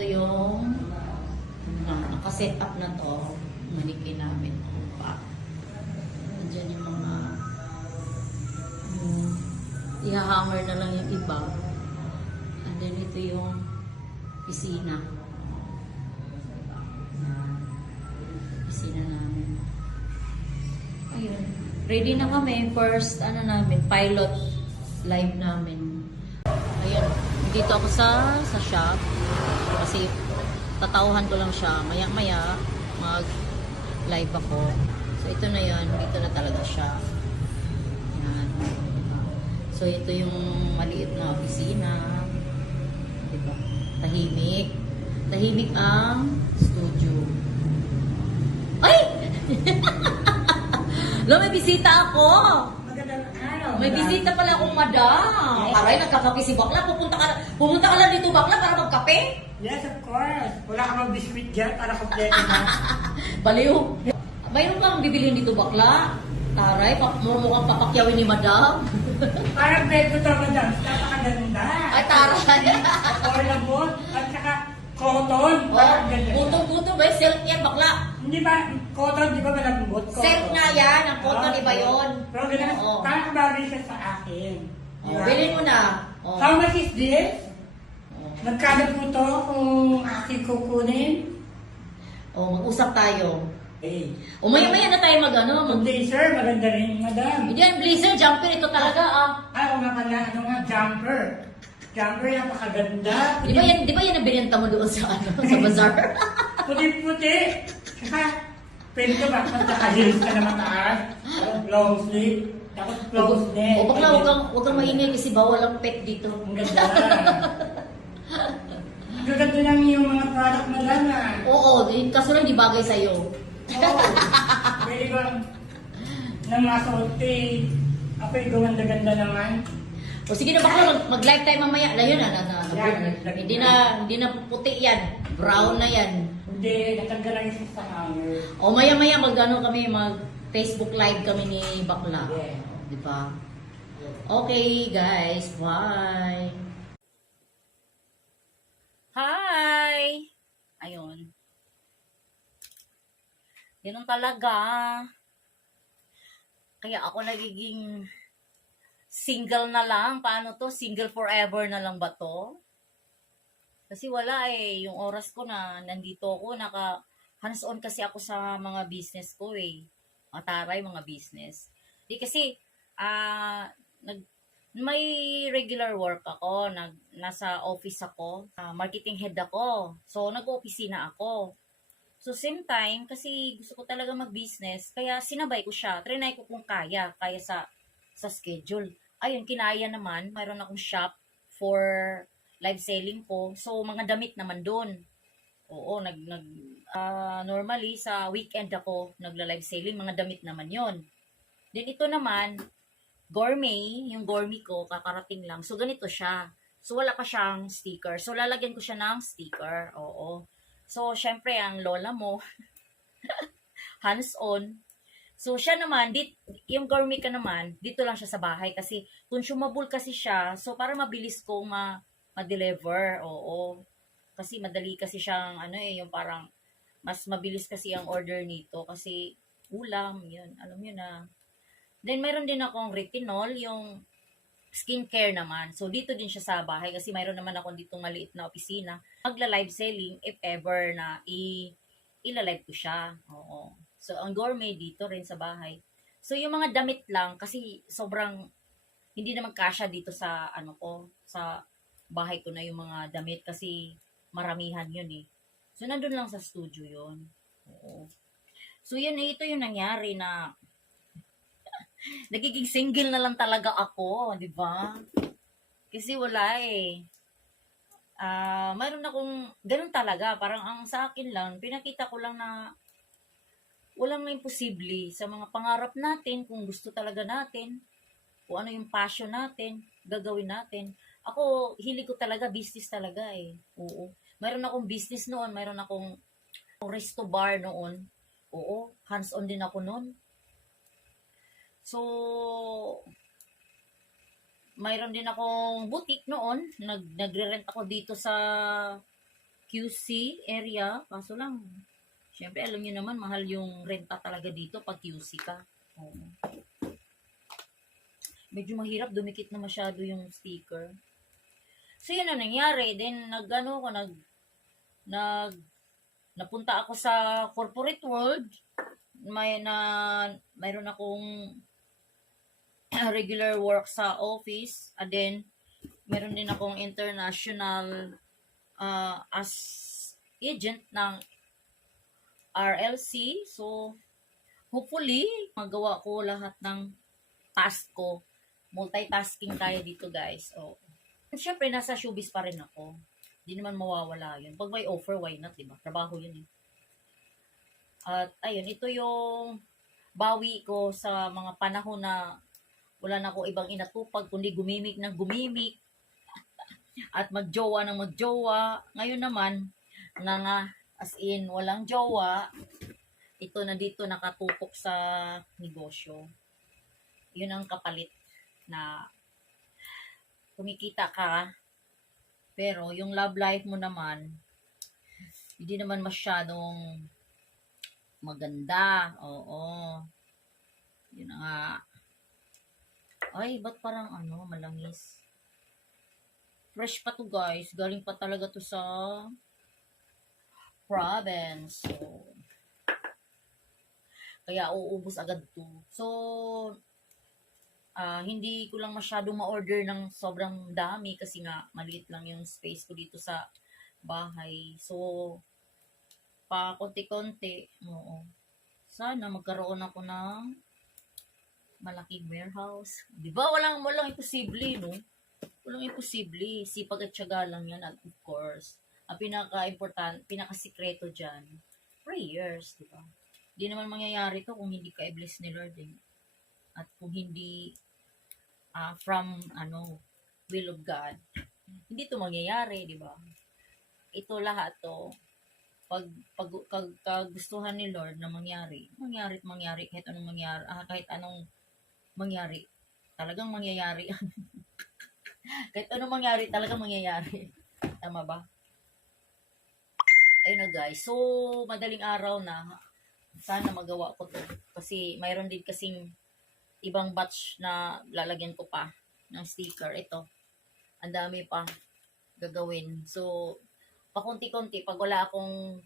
Ito yung na, nakaset up na to. Manipin namin. Pa. Nandiyan yung mga um, ihahammer na lang yung iba. And then ito yung pisina. Pisina namin. Ayun. Ready na kami. First, ano namin, pilot live namin. Ayun. Dito ako sa sa shop. Kasi tatauhan ko lang siya. Maya-maya, mag live ako. So, ito na yan. Dito na talaga siya. Yan. So, ito yung maliit na opisina. Diba? Tahimik. Tahimik ang studio. Ay! Lo, may bisita ako! May bisita pala akong madam. Aray, nagkakape si Bakla. Pupunta ka, pumunta ka lang dito, Bakla, para magkape? Yes, of course. Wala ka mag biscuit dyan para kompleto na. Baliw. Mayroon bang bibilhin dito, Bakla? Taray, pa, mukhang papakyawin ni madam. Parang bread ko to, madam. Napakaganda. Ay, taray. Affordable. At saka cotton. oh, Parang ganda. butong-butong ba? Silk yan, Bakla. Hindi ba, cotton, di ba malambot? Cotton. Silk nga yan. Ang cotton, Ah, iba yun. Pero ganun, parang bagay siya sa akin. Oh, bilhin mo na. Oh. How much is this? Magkano po to kung aking kukunin? Oh, mag-usap tayo. Eh. O maya-maya na tayo mag ano, mag... Mag blazer, maganda rin, madam. Hindi yan, blazer, jumper, ito talaga ah. Ah, oo nga pala, ano nga, jumper. Jumper, napakaganda. Di ba yan, di ba yan ang binenta mo doon sa ano, sa bazaar? Puti-puti. Saka, pwede ka ba? Magkaka-heels ka na mataas. Tapos long sleeve. Tapos close neck. O bakla, huwag kang, huwag kang maingay kasi bawal ang pet dito. Ang ganda. Gaganda lang yung mga product na lang ah. Oo, di- kaso lang di bagay sa'yo. Oo. Pwede bang nang masulti. Ako'y gumanda-ganda naman. O sige na bakla, mag, mag-live tayo mamaya. Ayun na, na, na, Yan. hindi na, hindi na puti yan. Brown na yan. Hindi, natanggal lang isa sa hanger. O maya-maya mag ano kami, mag Facebook live kami ni Bakla. Yeah. Di ba? Okay, guys. Bye. Hi! Ayun. Ganun talaga. Kaya ako nagiging single na lang. Paano to? Single forever na lang ba to? Kasi wala eh. Yung oras ko na nandito ako, naka hands-on kasi ako sa mga business ko eh. Mga taray, mga business. Di kasi, ah, nag, may regular work ako, nag, nasa office ako, ah, marketing head ako. So, nag-opisina ako. So, same time, kasi gusto ko talaga mag-business, kaya sinabay ko siya. Trinay ko kung kaya, kaya sa, sa schedule. Ayun, kinaya naman. Mayroon akong shop for live selling ko. So, mga damit naman doon. Oo, nag, nag, ah, normally sa weekend ako nagla-live selling, mga damit naman yon. Then ito naman, gourmet, yung gourmet ko, kakarating lang. So, ganito siya. So, wala pa siyang sticker. So, lalagyan ko siya ng sticker. Oo. So, syempre, ang lola mo, hands-on. So, siya naman, dit, yung gourmet ka naman, dito lang siya sa bahay kasi consumable kasi siya. So, para mabilis kong ma, ma-deliver. Oo. Kasi madali kasi siyang, ano eh, yung parang, mas mabilis kasi ang order nito kasi ulam, yun, alam yun na. Then, mayroon din akong retinol, yung skincare naman. So, dito din siya sa bahay kasi mayroon naman akong ditong maliit na opisina. Magla-live selling if ever na i ila-live ko siya. Oo. So, ang gourmet dito rin sa bahay. So, yung mga damit lang, kasi sobrang, hindi naman kasya dito sa, ano ko, sa bahay ko na yung mga damit kasi maramihan yun eh. So, nandun lang sa studio yun. Oo. So, yun eh, ito yung nangyari na nagiging single na lang talaga ako, di ba? Kasi wala eh. Ah, mayroon akong ganun talaga, parang ang sa akin lang, pinakita ko lang na walang imposible sa mga pangarap natin, kung gusto talaga natin, kung ano yung passion natin, gagawin natin. Ako, hilig ko talaga, business talaga eh. Oo. Mayroon akong business noon, mayroon akong resto bar noon. Oo, hands-on din ako noon. So, mayroon din akong boutique noon. Nag, nagre-rent ako dito sa QC area. Kaso lang, syempre alam nyo naman, mahal yung renta talaga dito pag QC ka. Oo. Medyo mahirap, dumikit na masyado yung sticker. So, yun ang nangyari. Then, nag, ano ko, nag, nag, napunta ako sa corporate world. May na, mayroon akong regular work sa office. And then, meron din akong international uh, as agent ng RLC. So, hopefully, magawa ko lahat ng task ko. Multitasking tayo dito, guys. O, Siyempre, nasa showbiz pa rin ako. Hindi naman mawawala yun. Pag may offer, why not, diba? Trabaho yun eh. At, ayun, ito yung bawi ko sa mga panahon na wala na ako ibang inatupag, kundi gumimik ng gumimik at magjowa ng magjowa. Ngayon naman, na nga, as in, walang jowa, ito na dito nakatutok sa negosyo. Yun ang kapalit na kumikita ka, pero yung love life mo naman, hindi naman masyadong maganda. Oo. Yun nga. Ay, ba't parang ano, malangis? Fresh pa to guys. Galing pa talaga to sa province. So, kaya uubos agad to. So, ah hindi ko lang masyadong ma-order ng sobrang dami kasi nga maliit lang yung space ko dito sa bahay. So, pa konti-konti. Sana magkaroon ako ng malaking warehouse. Di ba? Walang, walang imposible, no? Walang imposible. Sipag at tiyaga lang yan. At of course, ang pinaka-important, pinaka-sikreto dyan, prayers, di ba? Hindi naman mangyayari to kung hindi ka i-bless ni Lord, eh. At kung hindi ah, from, ano, will of God. Hindi to mangyayari, di ba? Ito lahat to, pag, pag, pag kagustuhan ni Lord na mangyari, mangyari at mangyari, kahit anong mangyari, ah, kahit anong mangyari, talagang mangyayari. kahit anong mangyari, talagang mangyayari. Tama ba? Ayun na guys. So, madaling araw na, sana magawa ko to. Kasi mayroon din kasing ibang batch na lalagyan ko pa ng sticker. Ito. Ang dami pa gagawin. So, pakunti-kunti, pag wala akong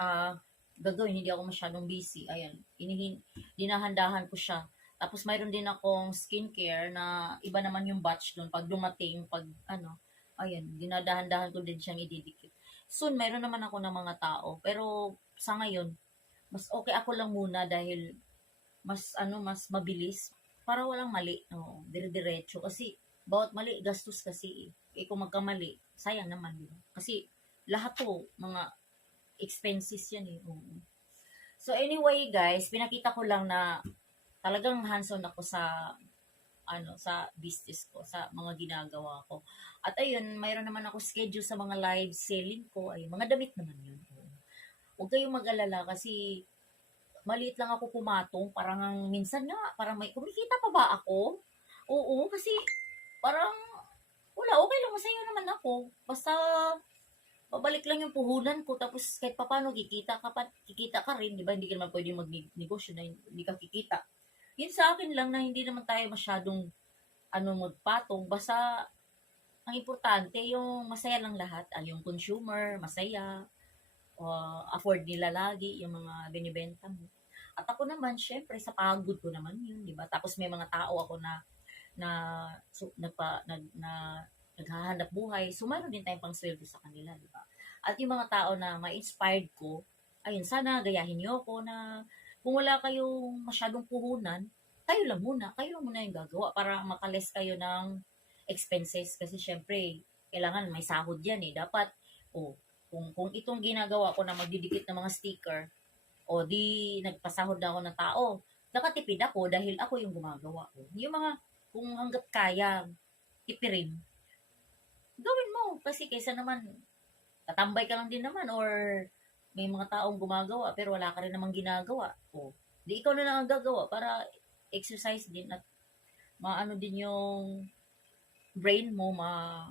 ah gagawin, hindi ako masyadong busy. Ayan, inihin, dinahandahan ko siya. Tapos mayroon din akong skincare na iba naman yung batch doon. Pag dumating, pag ano, ayan, dinadahan-dahan ko din siyang ididikit. Soon, mayroon naman ako ng mga tao. Pero sa ngayon, mas okay ako lang muna dahil mas ano, mas mabilis. Para walang mali. Oo, dire-diretso. Kasi, bawat mali, gastos kasi. Eh, kung magkamali, sayang naman, ba? Kasi, lahat to, mga expenses yan eh. Oo. So, anyway, guys, pinakita ko lang na talagang hands-on ako sa ano sa business ko, sa mga ginagawa ko. At ayun, mayroon naman ako schedule sa mga live selling ko. Ay, mga damit naman yun. Huwag kayong mag-alala kasi maliit lang ako pumatong. Parang ang minsan nga, parang may, kumikita pa ba ako? Oo, kasi parang wala, okay lang, masaya naman ako. Basta babalik lang yung puhunan ko tapos kahit papano kikita ka pa, kikita ka rin, di ba? Hindi ka naman pwede magnegosyo na hindi ka kikita. Yun sa akin lang na hindi naman tayo masyadong ano magpatong. Basta ang importante yung masaya lang lahat. Ah, yung consumer, masaya. Uh, afford nila lagi yung mga binibenta mo. At ako naman, syempre, sa pagod ko naman yun, di ba? Tapos may mga tao ako na na so, nagpa, nag, na naghahanap buhay. So, mayroon din tayong pang sweldo sa kanila, di ba? At yung mga tao na ma-inspired ko, ayun, sana gayahin niyo ako na kung wala kayong masyadong puhunan, kayo lang muna, kayo lang muna yung gagawa para makales kayo ng expenses. Kasi syempre, kailangan may sahod yan eh. Dapat, oh, kung, kung itong ginagawa ko na magdidikit ng mga sticker, o di nagpasahod na ako ng tao, nakatipid ako dahil ako yung gumagawa ko. Yung mga, kung hanggat kaya, tipirin, gawin mo. Kasi kaysa naman, tatambay ka lang din naman or may mga taong gumagawa pero wala ka rin namang ginagawa. O, di ikaw na lang ang gagawa para exercise din at maano din yung brain mo, ma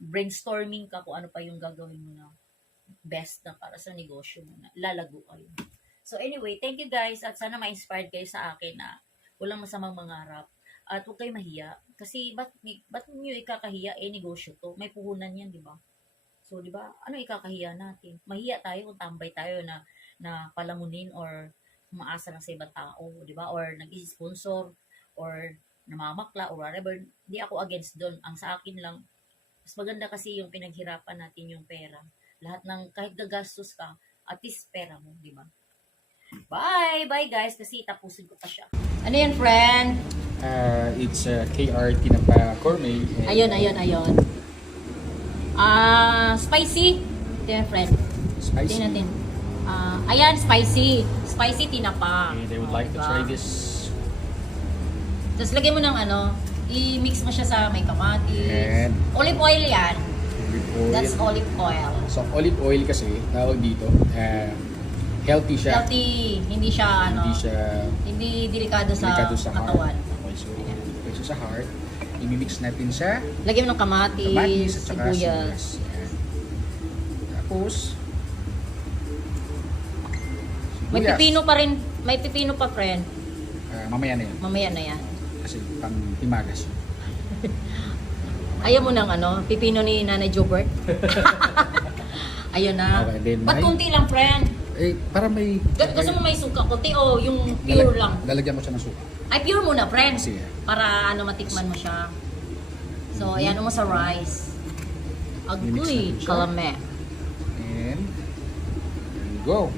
brainstorming ka kung ano pa yung gagawin mo na best na para sa negosyo mo na lalago kayo. So anyway, thank you guys at sana ma-inspired kayo sa akin na walang masamang mangarap at huwag kayo mahiya. Kasi ba't, ba't nyo ikakahiya? Eh, negosyo to. May puhunan yan, di ba? So, di ba? Ano ikakahiya natin? Mahiya tayo kung tambay tayo na, na palamunin or umaasa lang sa ibang tao, di ba? Or nag-sponsor or namamakla or whatever. Hindi ako against doon. Ang sa akin lang, mas maganda kasi yung pinaghirapan natin yung pera. Lahat ng, kahit gagastos ka, at least pera mo, di ba? Bye! Bye guys! Kasi tapusin ko pa siya. Ano yan, friend? Uh, it's uh, KR Tinapa Gourmet. and, Ayun, ayun, ayun. Ah, spicy. Friend. Spicy. Tingnan natin. Ah, ayan, spicy. Spicy tinapa. And I would Oh, like to diba? try this. Tapos lagyan mo ng ano, i-mix mo siya sa may kamatis. And Olive oil yan. olive oil. That's olive oil. So, olive oil kasi, tawag dito, uh, healthy siya. Healthy. Hindi siya, ano, Hindi siya hindi delikado sa, delikado sa katawan. heart. Okay, so, ito siya sa heart. Imimix natin sa Lagyan mo ng kamatis, kamatis at saka sibuyas. Yan. Tapos, May sibuyas. pipino pa rin. May pipino pa, friend. Ah, mamaya na yan. Mamaya na yan. Kasi pang himagas yun. Ayaw mo ng ano, pipino ni Nanay Jobert. Ayun na. Okay, Ba't may- konti lang, friend? Eh, para may... Gu- Gusto mo may suka konti o yung pure lang? Lalagyan mo siya ng suka. Ay, pure muna, friend. Sige. Para ano, matikman mo siya. So, ayan mo sa rice. Mimix Agoy, natin siya. kalame. And, go.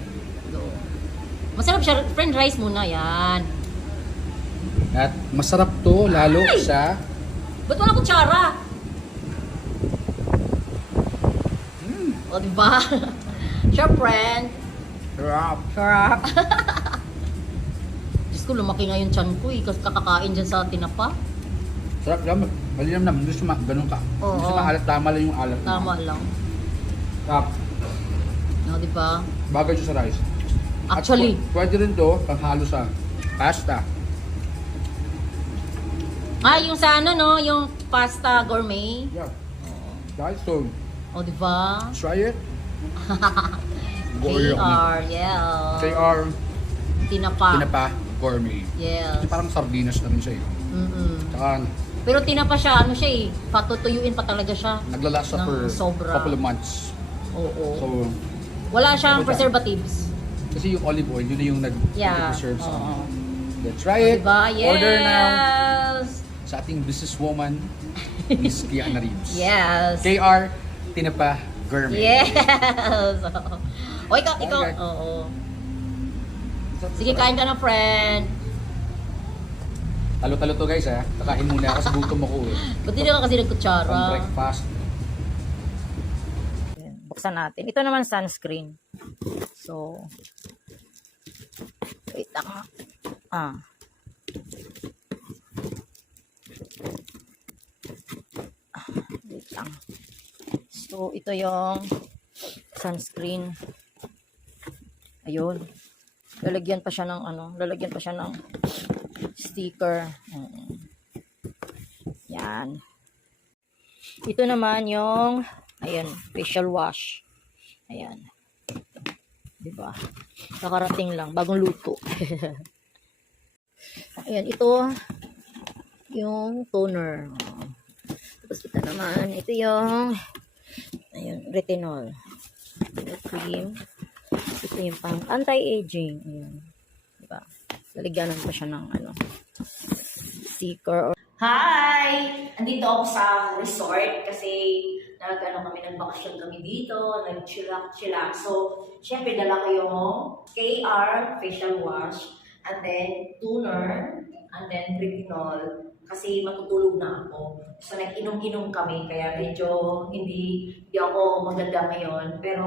Masarap siya, friend, rice muna, yan. At masarap to lalo Ay! sa Ba't wala kutsara? mm, O, diba? Sure, friend. Sarap. Sarap. Diyos ko, lumaki nga yung tiyan ko eh. Kasi kakakain dyan sa tinapa. Sarap lang. Malinam naman. Gusto ma ganun ka. Oo. Gusto maalat. Tama lang yung alat. Tama lang. Sarap. No, di ba? Bagay siya sa rice. At Actually, pu- pwede rin to panghalo sa pasta. ah, yung sa ano, no? Yung pasta gourmet. Yeah. Guys, so O, di ba? try it. Gourmet. KR, yeah. KR Tinapa. Tinapa Gourmet. Yes. Kasi parang sardinas na rin siya eh. Mm-mm. Tsaka Pero tinapa siya, ano siya eh, patutuyuin pa talaga siya. naglalasa Ng for sobra. couple of months. Oo. So, Wala siyang Ano ba? preservatives. kasi yung olive oil, yun na yung nag Yeah. preserve sa Oo. Let's try it. Diba? Yes. Order now sa ating businesswoman, Miss Kiana Reeves. Yes. KR Tinapa Gourmet. Yes. o, ikaw, ikaw. Okay. Oo. Sige, kain ka na, friend. Talo-talo to guys ha. Kakain muna ako sa gutom ako eh. Ba't hindi ka kasi Pang nagkutsara? breakfast. Ayan, Buksan natin. Ito naman sunscreen. So, wait lang. Ah. Ah, Wait lang. So, ito yung sunscreen. Ayun. Lalagyan pa siya ng ano, lalagyan pa siya ng sticker. Mm. Yan. Ito naman yung ayan, facial wash. Ayan. 'Di ba? Kakarating lang, bagong luto. ayan, ito yung toner. Tapos ito naman, ito yung ayun, retinol. Ito cream. Ito yung pang anti-aging. Ayan. 'Di ba? Lalagyanan pa siya ng ano, sticker or Hi! Andito ako sa resort kasi nag-ano kami, nagbakasyon kami dito, nag-chillax-chillax. So, syempre dala ko yung KR facial wash, and then toner, and then retinol kasi matutulog na ako. So, nag-inom-inom kami, kaya medyo hindi, hindi ako maganda ngayon. Pero,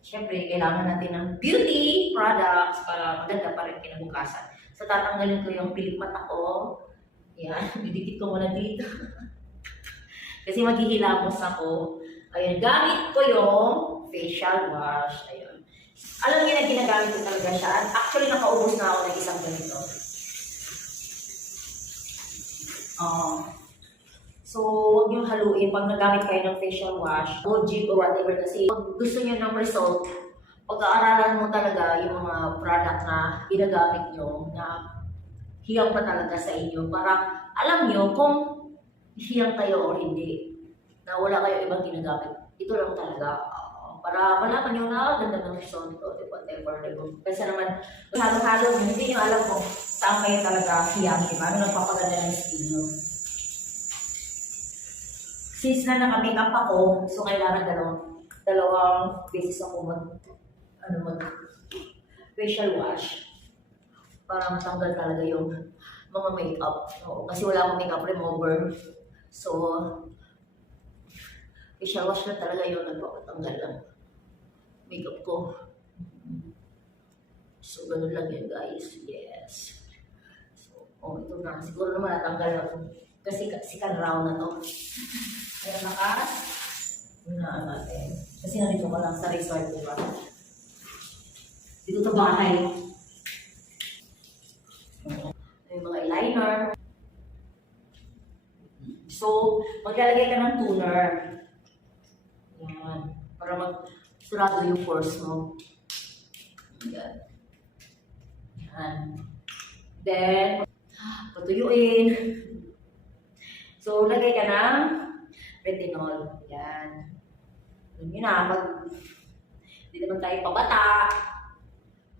syempre, kailangan natin ng beauty products para maganda pa rin kinabukasan. So, tatanggalin ko yung pilik mata ko, yan, didikit ko muna dito. Kasi maghihilamos ako. Ayun, gamit ko yung facial wash. Ayun. Alam niyo na ginagamit ko talaga siya. At Actually, nakaubos na ako ng isang ganito. Oh. So, huwag niyong haluin pag nagamit kayo ng facial wash, o jig or whatever kasi pag gusto niyo ng result, pag-aaralan mo talaga yung mga product na ginagamit niyo na hiyang pa talaga sa inyo para alam niyo kung hiyang kayo or hindi. Na wala kayo ibang ginagamit. Ito lang talaga. para malaman niyo na ganda ng result o whatever. Diba? Kasi naman, halo-halo, hindi niyo alam kung saan kayo talaga hiyang. Diba? Ano nagpapaganda ng skin niyo. Since na naka-makeup ako, so kailangan dalawang, dalawang beses ako mag, ano mag, facial wash para matanggal talaga yung mga makeup. Oo, kasi wala akong makeup remover. So, facial wash na talaga yung nagpapatanggal ng makeup ko. So, ganun lang yun guys. Yes. So, oh, ito na. Siguro naman natanggal na. Kasi second round na to. Kaya naka, na natin. Kasi nandito ko lang sa resort, di ba? Dito sa bahay. May mga eyeliner. So, maglalagay ka ng toner. Yan. Para mag surado yung pores mo. Yan. Yan. Then, patuyuin. So, lagay ka ng retinol. Yan. Alam nyo na, pag hindi naman tayo pabata,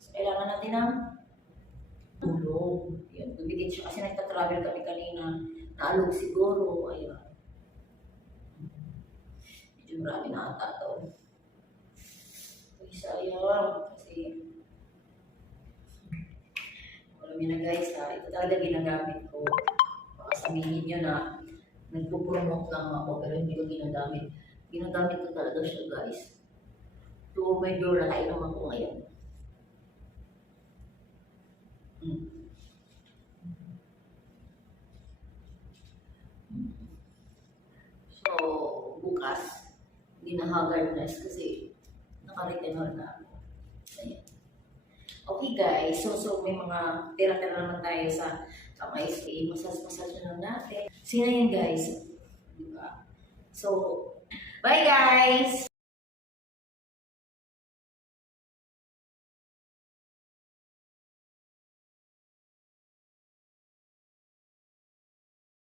so, kailangan natin ng tulong. Yan, dumikit siya kasi nagtatravel kami kanina. Naalog siguro. Ayan. Medyo marami na ata to. Ay, sayang. Kasi, alam niyo na guys ha, ito talaga ginagamit ko. Sabihin niyo na nagpo-promote lang ako pero hindi ko ginagamit. Ginagamit ko talaga siya guys. To my door na kainom ako ngayon. Mm. So, bukas, hindi na hazardous kasi naka-retinol na ako. Ayan. Okay guys, so so may mga tira-tira naman tayo sa kamay. Masas-masas na lang natin. Sino yan guys? Diba? So, bye guys!